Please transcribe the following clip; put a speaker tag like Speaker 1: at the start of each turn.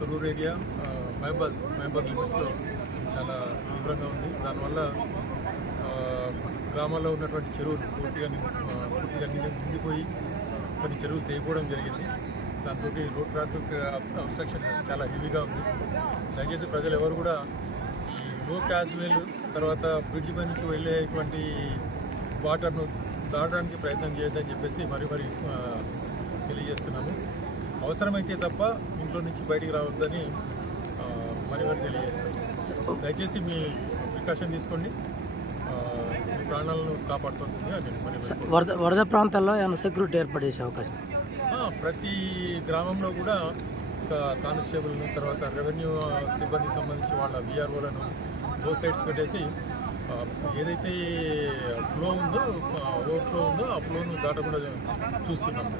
Speaker 1: Thorrur area మహబాద్ మహబాద్ లిమిట్స్లో చాలా తీవ్రంగా ఉంది. దానివల్ల గ్రామాల్లో ఉన్నటువంటి చెరువులు పూర్తిగా పూర్తిగా నిండిపోయి కొన్ని చెరువులు తెగిపోవడం జరిగింది. దాంతో రోడ్ ట్రాఫిక్ అబ్స్ట్రక్షన్ చాలా హెవీగా ఉంది. దయచేసి ప్రజలు ఎవరు కూడా ఈ లో క్యాజువల్ తర్వాత బ్రిడ్జ్ పై నుంచి వెళ్ళేటువంటి వాటర్ను దాటడానికి ప్రయత్నం చేయొద్దని చెప్పేసి మరి మరి తెలియజేస్తున్నాము. అవసరమైతే తప్ప ఇంట్లో నుంచి బయటికి రావద్దని మరి మరి తెలియజేస్తాము దయచేసి మీ ప్రికాషన్ తీసుకోండి. మీ ప్రాణాలను మరి మరి
Speaker 2: వరద వరద ప్రాంతాల్లో ఏమైనా సెక్యూరిటీ ఏర్పాటు చేసే అవకాశం
Speaker 1: ప్రతి గ్రామంలో కూడా ఒక కానిస్టేబుల్ను తర్వాత రెవెన్యూ సిబ్బందికి సంబంధించి వాళ్ళ విఆర్ఓలను ఓ సైడ్స్ పెట్టేసి ఏదైతే ఫ్లో ఉందో ఓవర్ ఫ్లో ఉందో ఆ ఫ్లోను దాటకుండా చూస్తున్నాము